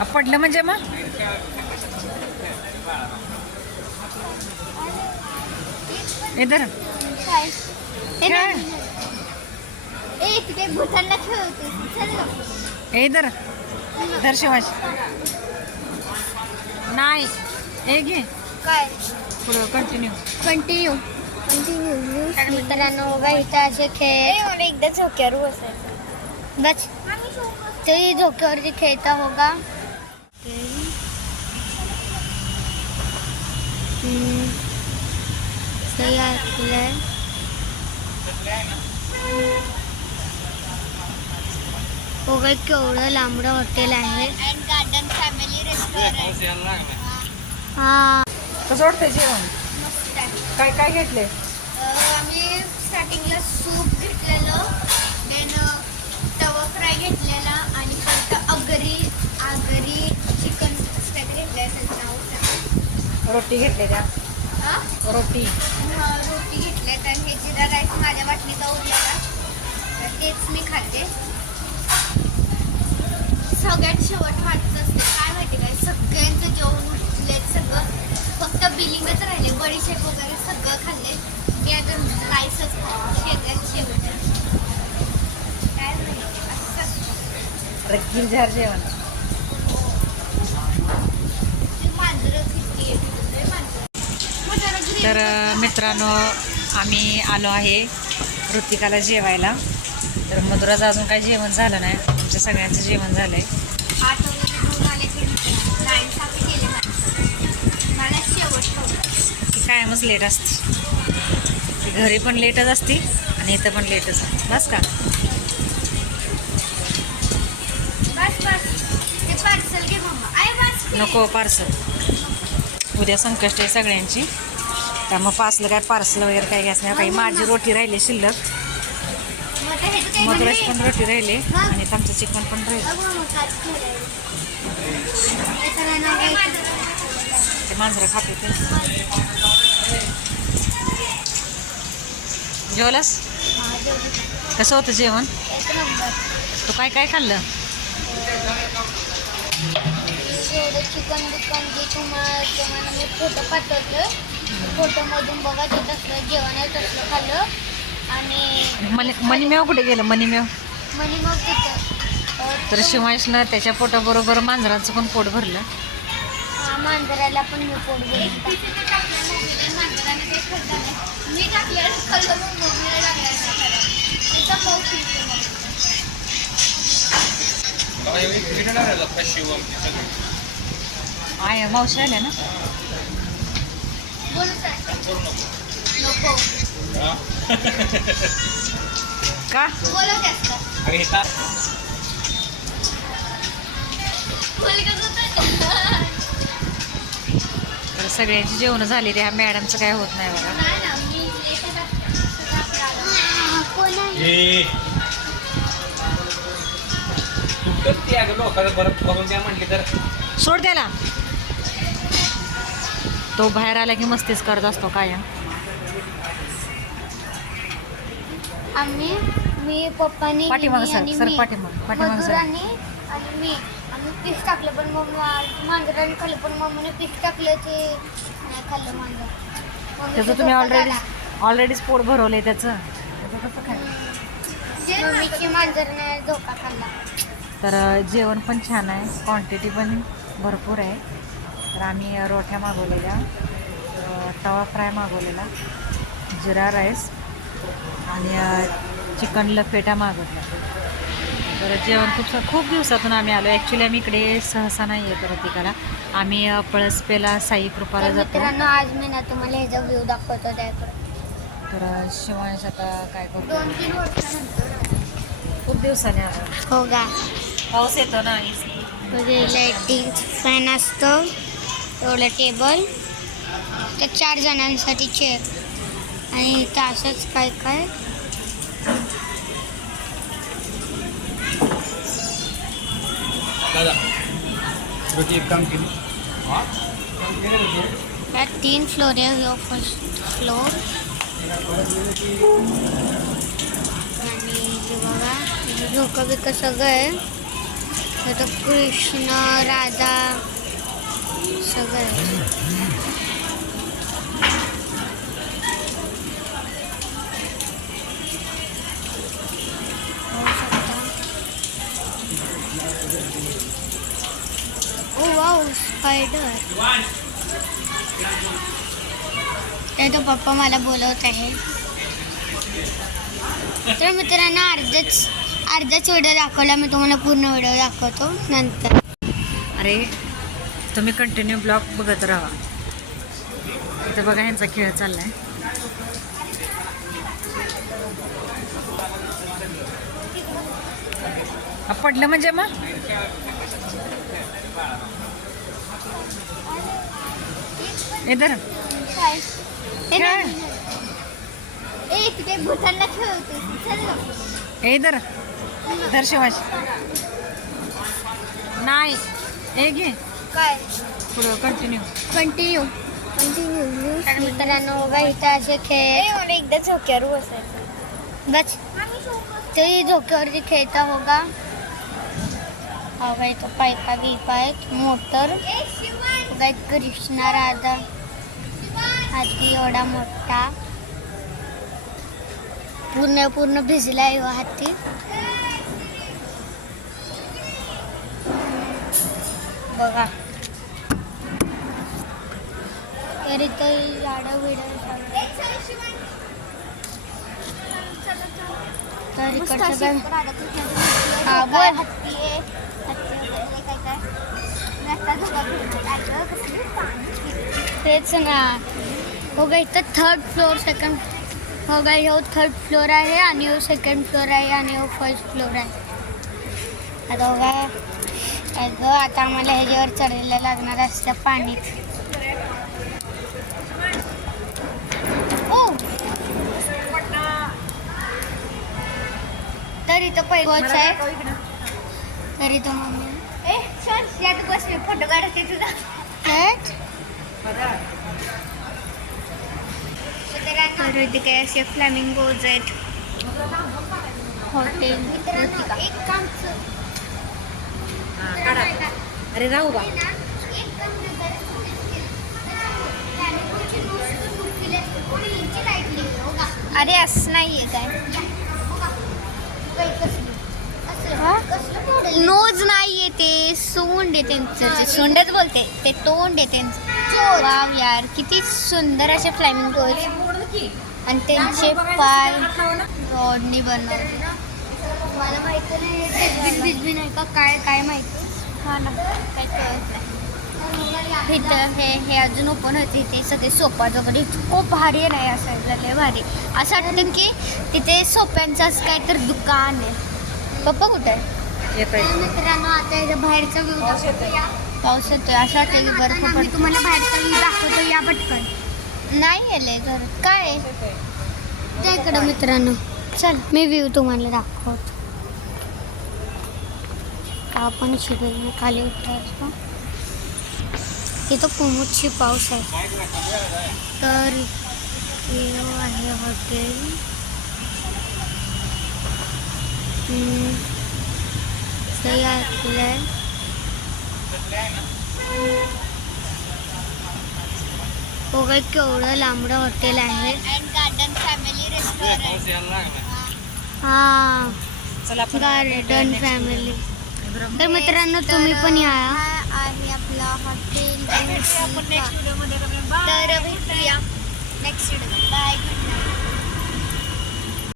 हा, पडलं म्हणजे मग? इधर हे इधर धर. शिवाज. नाही ए घे. काय? पुढं कंटिन्यू कंटिन्यू कंटिन्यू मित्रांनो बघा इथं असे खेळ. एकदा झोक्यावर बसायचं. बस. ते झोक्यावरती खेळता होगा हो काय केवढं लांबडं हॉटेल आहे गार्डन फॅमिली रेस्टॉरंट हा. कसं वाटतंय जेवण? काय काय घेतले रोटी घेतले त्या हा? रोटी. हा, रोटी घेतल्या तर हे जिरा राईस माझ्या वाटणीचा उरलेला तर तेच मी खाते. सगळ्यात शेवट वाटत असते काय माहिती काय सगळ्यांचं जेवण उठले सगळं फक्त बिलिंगच राहिले बडीशेप वगैरे सगळं खाल्ले मी अजून राईसच शेजारी शेवट काय माहिती रक्कील झार जेवण ते मांजरं किती आहेत लय मांजरं. मग जरा green तर मित्रांनो आम्ही आलो आहे ऋतिकाला जेवायला. तर मधुराचं अजून काही जेवण झालं नाही. आमच्या सगळ्यांचं जेवण झालं आहे ती कायमच लेट असते. ती घरी पण लेटच असते आणि इथं पण लेटच बस की. नको पार्सल उद्या संकष्ट आहे सगळ्यांची. त्यामुळे पासलं काय पार्सल वगैरे काय घ्यायचं नाही. काही माझी रोटी राहिली शिल्लक. मग मधुराची पण रोटी राहिली आणि आमचं चिकन पण राहिलं. ते मांजरं खाते ते. जेवलास? कसं होतं जेवण? तू काय काय खाल्लं? चिकन बिकन जे तुम्हाला तुम्हाला मी फोटो पाठवलं. फोटोमधून बघा ते तसलं जेवण आहे तसलं खाल्लं. आणि मनी मनीमेव कुठे गेलं? मनीमेव मनी मग तिथं तर शिवांशनं त्याच्या पोटाबरोबर मांजराचं पण पोट भरलं. हा, मांजराला पण मी पोट मग. आहे मावशी आल्या ना? का? तर सगळ्यांची जेवणं झाली त्या मॅडमचं काय होत नाही बघा नाही ना मी लेटच असते. कोण आहे? तुटत ती अगं लोकांचं बरं बघून द्या म्हटली तर सोड त्याला तो बाहेर आला की मस्तीच करत असतो कायम. आम्ही मी पप्पानी पाठीमागं सर, सर मी. पाठीमागं, पाठीमागं सर. मधुरानी आणि मी. आम्ही पीस टाकलं पण मग मांजराने खाल्लं पण मम्मीने पीस टाकलं ते नाही खाल्लं मांजर. मम्मीचं त्याचं तुम्ही डोकं ऑलरेडी झाला. ऑलरेडीच पोट भरवलंय त्याचं. त्याचं कसं काय? मम्मीची मांजरने धोका खाल्ला. तर जेवण पण छान आहे. क्वांटिटी पण भरपूर आहे. तर आम्ही अ, रोट्या मागवलेल्या तवा फ्राय मागवलेला जिरा राईस आणि चिकन लपेटा मागवला तर जेवण खूप स- खूप दिवसातून आम्ही आलो. ॲक्च्युली आम्ही इकडे सहसा नाही येत रतिकाला आम्ही पळसपेला साई कृपाला जातो. आज मी ना तुम्हाला ह्याचा व्ह्यू दाखवतो त्याकडे तर शिवांश आता काय करतो? खूप दिवसाने आलो. हो का? पाऊस येतो ना लाईटिंग फॅन असतो. एवढं टेबल तर चार जणांसाठी चेअर आणि इथं असंच काय काय. तीन फ्लोर आहे फर्स्ट फ्लोर आणि हे बघा झोका बिका सगळं आहे. तर कृष्ण राधा वाव स्पायडर ते तो पप्पा मला बोलवत आहे. तर मित्रांनो, अर्धच, अर्धाच व्हिडिओ दाखवला. पूर्ण व्हिडिओ दाखवतो नंतर. अरे तुम्ही कंटिन्यू ब्लॉग बघत राहा. इथं बघा ह्यांचा खेळ चाललाय. हा, पडलं म्हणजे मग? इधर इधर धर. शिवाज. नाही. ए घे. काय? पुढं कंटिन्यू कंटिन्यू कंटिन्यू तर मित्रांनो बघा इथं असे खेळ. मला एकदा झोक्यावर बसायचं. बस. ते झोक्यावरती खेळता होगा हा बाई तो पायपा बिपा आहेत. मोटर. बघा एक कृष्णा राधा. हाती एवढा मोठा. पूर्ण पूर्ण भिजलाय हो हाती. बघा. तरी झाडं बिडं तर इकडचं काय हा बोल. तेच ना. हो गा इथं थर्ड फ्लोअर सेकंड हो गा ह्यो थर्ड फ्लोअर आहे आणि ह्यो सेकंड फ्लोअर आहे आणि ह्यो फर्स्ट फ्लोअर आहे. आता हो अगं आता आम्हाला ह्याच्यावर चढायला लागणार असतं पाणीत ओ तर इथं पहिलंच आहे. तर इथं मम्मी. यात बसले फोटो काढते तुझा तर इथे काही असे फ्लॅमिंगोज आहेत. हॉटेल एक काम अरे राहू बा. अरे असं नाहीये काय. नोज नाहीये ते. सोंड आहे त्यांचं सोंडच बोलते. ते तोंड आहे त्यांचं. वाव यार किती सुंदर असे फ्लॅमिंग आणि त्यांचे पाय रॉडनी बनवले मला माहिती नाही बिस्बिन आहे का? काय काय माहिती? हा ना काय कळत नाही. इथं हे हे अजून ओपन होते. ते सगळे सोफा वगैरे. खूप भारी नाही असं लय भारी. असं वाटतं की तिथे सोप्यांचंच काय तर दुकान आहे. पप्पा कुठे आहे? आहे मित्रांनो आता इथं बाहेरचा व्ह्यू दाखवतो पाऊस येतोय. असं वाटतं की पडतो तुम्हाला बाहेरचा व्ह्यू दाखवतो या पटकन. नाही गेले तर काय इकडं मित्रांनो. चल मी व्ह्यू तुम्हाला दाखवतो. आपण शिबिर खाली उतरायचो इथं कुमुदची पाऊस आहे. तर हे आहे हॉटेल. हम्म. ते ऐकलंय हो काय केवढं लांबडं हॉटेल आहे. गार्डन फॅमिली हा. गार्डन फॅमिली तर मित्रांनो तुम्ही पण या. आहे आपला हॉटेल तर भेटूया नेक्स्ट व्हिडिओ बाय